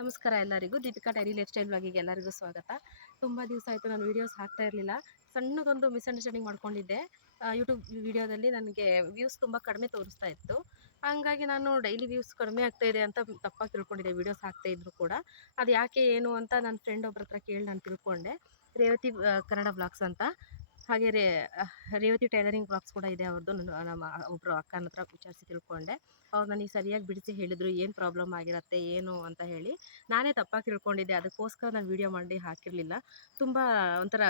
ನಮಸ್ಕಾರ ಎಲ್ಲರಿಗೂ. Deepika diary lifestyle ಬ್ಲಾಗಿಗೆ ಎಲ್ಲರಿಗೂ ಸ್ವಾಗತ. ತುಂಬ ದಿವಸ ಆಯಿತು, ನಾನು ವೀಡಿಯೋಸ್ ಹಾಕ್ತಾ ಇರಲಿಲ್ಲ. ಸಣ್ಣದೊಂದು ಮಿಸ್ಅಂಡರ್ಸ್ಟ್ಯಾಂಡಿಂಗ್ ಮಾಡ್ಕೊಂಡಿದ್ದೆ. ಯೂಟ್ಯೂಬ್ ವಿಡಿಯೋದಲ್ಲಿ ನನಗೆ ವ್ಯೂಸ್ ತುಂಬ ಕಡಿಮೆ ತೋರಿಸ್ತಾ ಇತ್ತು. ಹಾಗಾಗಿ ನಾನು ಡೈಲಿ ವ್ಯೂಸ್ ಕಡಿಮೆ ಆಗ್ತಾ ಇದೆ ಅಂತ ತಪ್ಪಾಗಿ ತಿಳ್ಕೊಂಡಿದ್ದೆ ವೀಡಿಯೋಸ್ ಹಾಕ್ತಾ ಇದ್ರು ಕೂಡ. ಅದು ಯಾಕೆ ಏನು ಅಂತ ನನ್ನ ಫ್ರೆಂಡ್ ಒಬ್ಬರ ಹತ್ರ ಕೇಳಿ ನಾನು ತಿಳ್ಕೊಂಡೆ. ರೇವತಿ ಕನ್ನಡ ಬ್ಲಾಗ್ಸ್ ಅಂತ. ಹಾಗೆ ರೇ ರೇವತಿ ಟೈಲರಿಂಗ್ ಬ್ಲಾಕ್ಸ್ ಕೂಡ ಇದೆ ಅವ್ರದ್ದು ನಾನು ನಮ್ಮ ಒಬ್ಬರು ಅಕ್ಕನ ಹತ್ರ ವಿಚಾರಿಸಿ ತಿಳ್ಕೊಂಡೆ. ಅವ್ರು ನನಗೆ ಸರಿಯಾಗಿ ಬಿಡಿಸಿ ಹೇಳಿದರು, ಏನು ಪ್ರಾಬ್ಲಮ್ ಆಗಿರತ್ತೆ, ಏನು ಅಂತ ಹೇಳಿ. ನಾನೇ ತಪ್ಪಾಗಿ ತಿಳ್ಕೊಂಡಿದ್ದೆ. ಅದಕ್ಕೋಸ್ಕರ ನಾನು ವೀಡಿಯೋ ಮಾಡಿ ಹಾಕಿರಲಿಲ್ಲ. ತುಂಬ ಒಂಥರ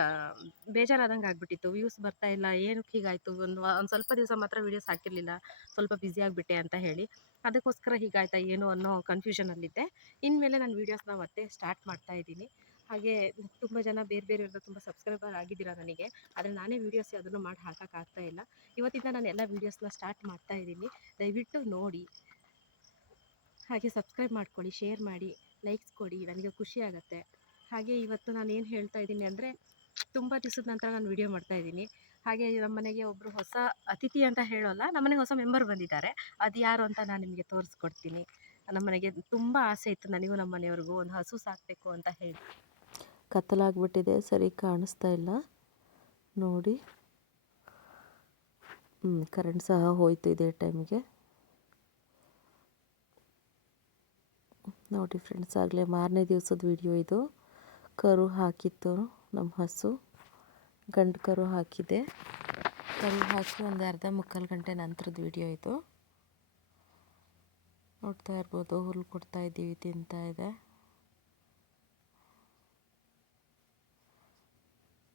ಬೇಜಾರಾದಂಗೆ ಆಗಿಬಿಟ್ಟಿತ್ತು. ವ್ಯೂಸ್ ಬರ್ತಾ ಇಲ್ಲ, ಏನಕ್ಕೆ ಹೀಗಾಯಿತು? ಒಂದು ಒಂದು ಸ್ವಲ್ಪ ದಿವಸ ಮಾತ್ರ ವೀಡಿಯೋಸ್ ಹಾಕಿರಲಿಲ್ಲ. ಸ್ವಲ್ಪ ಬ್ಯುಸಿ ಆಗಿಬಿಟ್ಟೆ ಅಂತ ಹೇಳಿ. ಅದಕ್ಕೋಸ್ಕರ ಹೀಗಾಯ್ತಾ, ಏನು ಅನ್ನೋ ಕನ್ಫ್ಯೂಷನಲ್ಲಿದ್ದೆ. ಇನ್ಮೇಲೆ ನಾನು ವೀಡಿಯೋಸ್ನ ಮತ್ತೆ ಸ್ಟಾರ್ಟ್ ಮಾಡ್ತಾ ಇದ್ದೀನಿ. ಹಾಗೆ ತುಂಬ ಜನ ಬೇರೆ ಬೇರೆ ಇರೋದು ತುಂಬ ಸಬ್ಸ್ಕ್ರೈಬರ್ ಆಗಿದ್ದೀರಾ ನನಗೆ. ಆದರೆ ನಾನೇ ವೀಡಿಯೋಸ್ ಯಾವುದನ್ನು ಮಾಡಿ ಹಾಕೋಕ್ಕಾಗ್ತಾ ಇಲ್ಲ. ಇವತ್ತಿಂದ ನಾನು ಎಲ್ಲ ವೀಡಿಯೋಸ್ನ ಸ್ಟಾರ್ಟ್ ಮಾಡ್ತಾ ಇದ್ದೀನಿ. ದಯವಿಟ್ಟು ನೋಡಿ. ಹಾಗೆ ಸಬ್ಸ್ಕ್ರೈಬ್ ಮಾಡ್ಕೊಳ್ಳಿ ಶೇರ್ ಮಾಡಿ ಲೈಕ್ಸ್ ಕೊಡಿ, ನನಗೆ ಖುಷಿ ಆಗುತ್ತೆ. ಹಾಗೆ ಇವತ್ತು ನಾನು ಏನು ಹೇಳ್ತಾ ಇದ್ದೀನಿ ಅಂದರೆ, ತುಂಬ ದಿವಸದ ನಂತರ ನಾನು ವಿಡಿಯೋ ಮಾಡ್ತಾ ಇದ್ದೀನಿ. ಹಾಗೆ ನಮ್ಮ ಮನೆಗೆ ಒಬ್ಬರು ಹೊಸ ಅತಿಥಿ ಅಂತ ಹೇಳೋಲ್ಲ ನಮ್ಮ ಮನೆಗೆ ಹೊಸ ಮೆಂಬರ್ ಬಂದಿದ್ದಾರೆ. ಅದು ಯಾರು ಅಂತ ನಾನು ನಿಮಗೆ ತೋರಿಸ್ಕೊಡ್ತೀನಿ. ನಮ್ಮ ಮನೆಗೆ ತುಂಬ ಆಸೆ ಇತ್ತು, ನನಗೂ ನಮ್ಮ ಮನೆಯವ್ರಿಗೂ. ಒಂದು ಹಸು ಸಾಕಬೇಕು ಅಂತ ಹೇಳಿ. ಕತ್ತಲಾಗ್ಬಿಟ್ಟಿದೆ, ಸರಿ ಕಾಣಿಸ್ತಾ ಇಲ್ಲ. ನೋಡಿ. ಹ್ಞೂ ಕರೆಂಟ್ ಸಹ ಹೋಯ್ತು ಇದೇ ಟೈಮ್ಗೆ ನೋಡಿ ಫ್ರೆಂಡ್ಸ್ ಆಗಲೇ ಮಾರನೇ ದಿವಸದ ವಿಡಿಯೋ ಇದು. ಕರು ಹಾಕಿತ್ತು ನಮ್ಮ ಹಸು. ಗಂಡು ಕರು ಹಾಕಿದೆ. ಕರು ಹಾಕಿ ಒಂದು ಅರ್ಧ ಮುಕ್ಕಾಲು ಗಂಟೆ ನಂತರದ ವಿಡಿಯೋ ಇದು. ನೋಡ್ತಾ ಇರ್ಬೋದು, ಹುಲ್ಲು ಕೊಡ್ತಾ ಇದ್ದೀವಿ, ತಿಂತಾ ಇದೆ.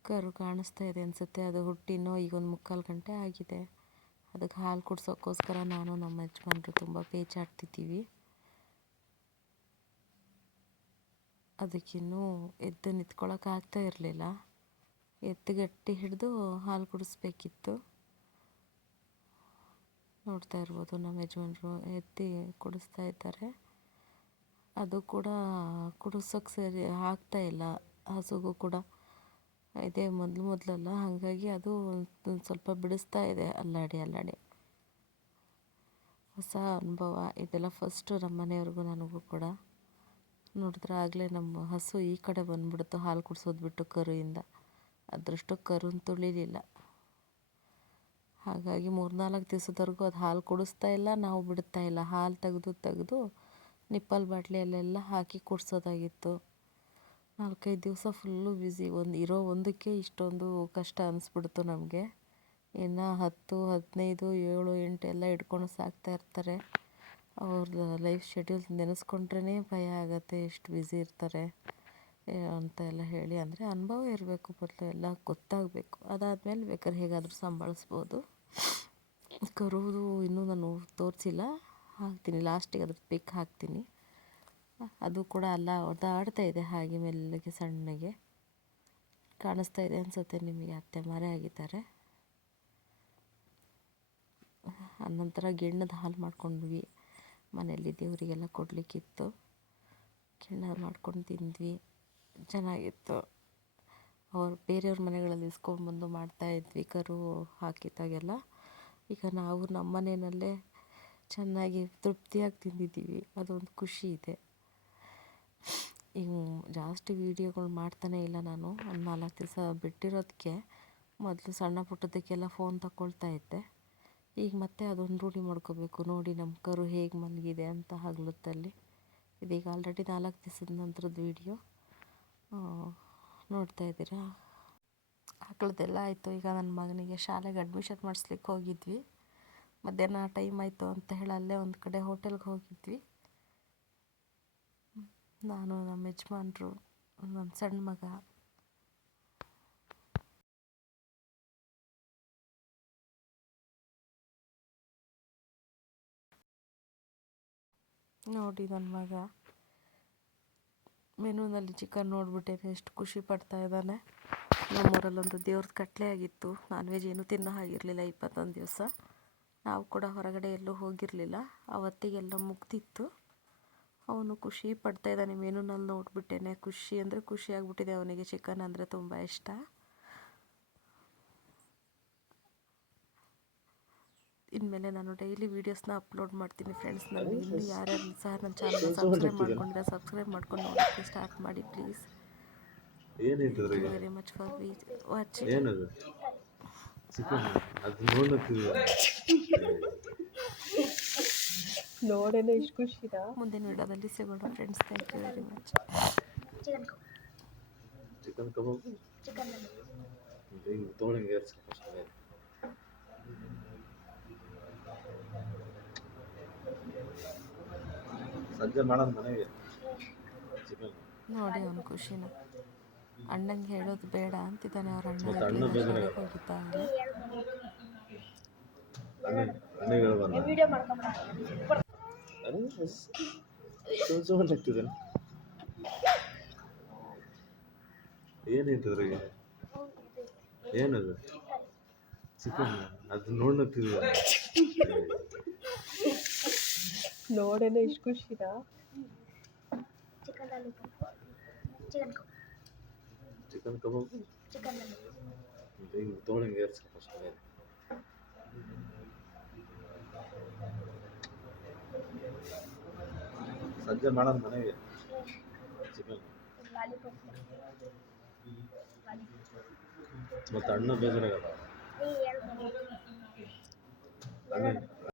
ಕರು ಕಾಣಿಸ್ತಾ ಇದೆ ಅನಿಸುತ್ತೆ. ಅದು ಹುಟ್ಟಿನೋ ಈಗ ಒಂದು ಮುಕ್ಕಾಲು ಗಂಟೆ ಆಗಿದೆ. ಅದಕ್ಕೆ ಹಾಲು ಕುಡ್ಸೋಕ್ಕೋಸ್ಕರ ನಾನು ನಮ್ಮ ಯಜಮಾನ್ರು ತುಂಬ ಪೇಚಾಡ್ತಿದ್ದೀವಿ ಅದಕ್ಕಿನ್ನೂ ಎದ್ದು ನಿಂತ್ಕೊಳ್ಳೋಕ್ಕಾಗ್ತಾ ಇರಲಿಲ್ಲ. ಎತ್ತು ಗಟ್ಟಿ ಹಿಡಿದು ಹಾಲು ಕುಡಿಸ್ಬೇಕಿತ್ತು. ನೋಡ್ತಾ ಇರ್ಬೋದು ನಮ್ಮ ಯಜಮಾನ್ರು ಎತ್ತಿ ಕುಡಿಸ್ತಾ ಇದ್ದಾರೆ. ಅದು ಕೂಡ ಕುಡಿಸೋಕೆ ಸರಿ ಆಗ್ತಾ ಇಲ್ಲ. ಹಸುಗೂ ಕೂಡ ಇದೇ ಮೊದಲು ಮೊದಲಲ್ಲ, ಹಾಗಾಗಿ ಅದು ಸ್ವಲ್ಪ ಬಿಡಿಸ್ತಾ ಇದೆ ಅಲ್ಲಾಡಿ ಅಲ್ಲಾಡಿ. ಹೊಸ ಅನುಭವ. ಇದೆಲ್ಲ ಫಸ್ಟು ನಮ್ಮ ಮನೆಯವ್ರಿಗೂ ನನಗೂ ಕೂಡ. ನೋಡಿದ್ರೆ ಆಗಲೇ ನಮ್ಮ ಹಸು ಈ ಕಡೆ ಬಂದ್ಬಿಡ್ತು, ಹಾಲು ಕುಡಿಸೋದು ಬಿಟ್ಟು ಕರುವಿಂದ ಅದರಷ್ಟು ಕರುನ್ ತುಳಿಲಿಲ್ಲ. ಹಾಗಾಗಿ ಮೂರ್ನಾಲ್ಕು ದಿವಸದವರೆಗೂ ಅದು ಹಾಲು ಕುಡಿಸ್ತಾ ಇಲ್ಲ, ನಾವು ಬಿಡ್ತಾ ಇಲ್ಲ. ಹಾಲು ತೆಗೆದು ತೆಗೆದು ನಿಪ್ಪಲ್ ಬಾಟ್ಲಿಯಲ್ಲೆಲ್ಲ ಹಾಕಿ ಕುಡಿಸೋದಾಗಿತ್ತು. ನಾಲ್ಕೈದು ದಿವಸ ಫುಲ್ಲು ಬ್ಯುಸಿ ಒಂದು ಇರೋ ಒಂದಕ್ಕೆ ಇಷ್ಟೊಂದು ಕಷ್ಟ ಅನಿಸ್ಬಿಡ್ತು ನಮಗೆ. ಇನ್ನು ಹತ್ತು, ಹದಿನೈದು, ಏಳು, ಎಂಟು ಎಲ್ಲ ಇಟ್ಕೊಂಡು ಸಾಕ್ತಾ ಇರ್ತಾರೆ. ಅವ್ರ ಲೈಫ್ ಶೆಡ್ಯೂಲ್ ನೆನೆಸ್ಕೊಂಡ್ರೇ ಭಯ ಆಗುತ್ತೆ ಎಷ್ಟು ಬ್ಯುಸಿ ಇರ್ತಾರೆ ಅಂತ ಎಲ್ಲ ಹೇಳಿ. ಅಂದರೆ ಅನುಭವ ಇರಬೇಕು ಮೊದಲು, ಎಲ್ಲ ಗೊತ್ತಾಗಬೇಕು. ಅದಾದಮೇಲೆ ಬೇಕಾದ್ರೆ ಹೇಗಾದರೂ ಸಂಭಾಳಿಸ್ಬೋದು. ಕರುವುದು ಇನ್ನೂ ನಾನು ತೋರಿಸಿಲ್ಲ. ಹಾಕ್ತೀನಿ ಲಾಸ್ಟಿಗೆ ಅದ್ರ ಪಿಕ್ ಹಾಕ್ತೀನಿ. ಅದು ಕೂಡ ಅಲ್ಲ, ಒದ್ದಾಡ್ತಾ ಇದೆ ಹಾಗೆ ಮೆಲ್ಲಗೆ ಸಣ್ಣಗೆ. ಕಾಣಿಸ್ತಾ ಇದೆ ಅನಿಸುತ್ತೆ ನಿಮಗೆ, ಅತ್ತೆ ಮರೆ ಆಗಿದ್ದಾರೆ. ಅನಂತರ ಗಿಣ್ಣದ ಹಾಲು ಮಾಡ್ಕೊಂಡ್ವಿ. ಮನೆಯಲ್ಲಿ ದೇವರಿಗೆಲ್ಲ ಕೊಡಲಿಕ್ಕಿತ್ತು. ಗಿಣ್ಣ ಮಾಡ್ಕೊಂಡು ತಿಂದ್ವಿ. ಚೆನ್ನಾಗಿತ್ತು. ಅವ್ರು ಬೇರೆಯವ್ರ ಮನೆಗಳಲ್ಲಿ ಇಸ್ಕೊಂಡ್ಬಂದು ಮಾಡ್ತಾಯಿದ್ವಿ ಕರು ಹಾಕಿದ್ದಾಗೆಲ್ಲ. ಈಗ ನಾವು ನಮ್ಮ ಮನೆಯಲ್ಲೇ ಚೆನ್ನಾಗಿ ತೃಪ್ತಿಯಾಗಿ ತಿಂದಿದ್ದೀವಿ. ಅದೊಂದು ಖುಷಿ ಇದೆ. ಈಗ ಜಾಸ್ತಿ ವೀಡಿಯೋಗಳು ಮಾಡ್ತಾನೇ ಇಲ್ಲ ನಾನು. ಒಂದು ನಾಲ್ಕು ದಿವಸ ಬಿಟ್ಟಿರೋದಕ್ಕೆ ಮೊದಲು ಸಣ್ಣ ಪುಟ್ಟದಕ್ಕೆಲ್ಲ ಫೋನ್ ತಗೊಳ್ತಾ ಇದ್ದೆ. ಈಗ ಮತ್ತೆ ಅದೊಂದು ರೂಢಿ ಮಾಡ್ಕೋಬೇಕು. ನೋಡಿ ನಮ್ಮ ಕರು ಹೇಗೆ ಮಲಗಿದೆ ಅಂತ ಹಗಲೊತ್ತಲ್ಲಿ. ಇದೀಗ ಆಲ್ರೆಡಿ ನಾಲ್ಕು ದಿವಸದ ನಂತರದ ವೀಡಿಯೋ ನೋಡ್ತಾ ಇದ್ದೀರಾ? ಆಕಳದೆಲ್ಲ ಆಯಿತು. ಈಗ ನನ್ನ ಮಗನಿಗೆ ಶಾಲೆಗೆ ಅಡ್ಮಿಷನ್ ಮಾಡಿಸ್ಲಿಕ್ಕೆ ಹೋಗಿದ್ವಿ. ಮಧ್ಯಾಹ್ನ ಟೈಮ್ ಆಯಿತು ಅಂತ ಹೇಳಿ ಅಲ್ಲೇ ಒಂದು ಕಡೆ ಹೋಟೆಲ್ಗೆ ಹೋಗಿದ್ವಿ. ನಾನು ನಮ್ಮ ಯಜಮಾನ್ರು ನನ್ನ ಸಣ್ಣ ಮಗ. ನೋಡಿ ನನ್ನ ಮಗ. ಮೆನುನಲ್ಲಿ ಚಿಕನ್ ನೋಡ್ಬಿಟ್ಟೇನೆ, ಎಷ್ಟು ಖುಷಿ ಪಡ್ತಾ ಇದ್ದಾನೆ. ನಮ್ಮೂರಲ್ಲೊಂದು ದೇವ್ರದ್ದು ಕಟ್ಲೆ ಆಗಿತ್ತು. ನಾನ್ ವೆಜ್ ಏನೂ ತಿನ್ನೋ ಹಾಗಿರಲಿಲ್ಲ ಇಪ್ಪತ್ತೊಂದು ದಿವಸ. ನಾವು ಕೂಡ ಹೊರಗಡೆ ಎಲ್ಲೂ ಹೋಗಿರಲಿಲ್ಲ. ಅವತ್ತಿಗೆಲ್ಲ ಮುಗ್ದಿತ್ತು. ಅವನು ಖುಷಿ ಪಡ್ತಾ ಇದ್ದಾನೆ. ಮೆನುನಲ್ಲಿ ನೋಡ್ಬಿಟ್ಟೇನೆ ಖುಷಿ ಅಂದರೆ ಖುಷಿ ಆಗಿಬಿಟ್ಟಿದೆ ಅವನಿಗೆ. ಚಿಕನ್ ಅಂದರೆ ತುಂಬ ಇಷ್ಟ. ಇನ್ಮೇಲೆ ನಾನು ಡೈಲಿ ವೀಡಿಯೋಸ್ನ ಅಪ್ಲೋಡ್ ಮಾಡ್ತೀನಿ ಫ್ರೆಂಡ್ಸ್ ನಾನು ಯಾರ್ಯಾರು ಸಹ ನನ್ನ ಚಾನಲ್ ಸಬ್ಸ್ಕ್ರೈಬ್ ಮಾಡ್ಕೊಂಡ್ರೆ ಸಬ್ಸ್ಕ್ರೈಬ್ ಮಾಡ್ಕೊಂಡು ನೋಡೋಕ್ಕೆ ಸ್ಟಾರ್ಟ್ ಮಾಡಿ please very much for watching ಏನದು ಚಿಕನ್ ಅದು ನೋಡ್ಲತ್ತಿದ್ವಿ ನೋಡೇನೆ ಇಷ್ಟು ಖುಷಿನಾ? ಮುಂದಿನ ವಿಡಿಯೋದಲ್ಲಿ ಸಿಗೋಣ friends thank you very much chicken kebab. Chicken ತೊಗೊಂಡು ಸಜ್ಜೆ ಮಾಡೋದು ಮನೆಗೆ. ಚಿಕನ್. ನೋಡಿ ಅವನ ಖುಷಿನ. ಅಣ್ಣಂಗೆ ಹೇಳೋದು ಬೇಡ ಅಂತಿದ್ದಾನೆ ಅವ್ರ ಅಣ್ಣ ಹೋಗುತ್ತಾ ಅಣ್ಣ ವಿಡಿಯೋ ಬೇಜಾರಾಗಲ್ಲ. ಸುಮ್ಮನೆ ಆಗ್ತಿದ್ದೇನೆ ಏನೈತದ್ರಿ ಏನದು ಚಿಕನ್ ಅದು ನೋಡ್ಲತ್ತಿದ್ವಿ ನೋಡೇನೆ ಇಷ್ಟು ಖುಷಿನಾ ಚಿಕನ್ ಕಬಾಬ್? ಹಿಂಗೆ ತೋಳಂಗೆ ಏರ್ಸ್ಬೇಕು ಅಷ್ಟೇ ಸಂಜೆ ಮಾಡೋದು ಮನೆಗೆ. ಚಿಕನ್ ಮತ್ತೆ ಅಣ್ಣ ಬೇಜಾರಾಗಲ್ಲ?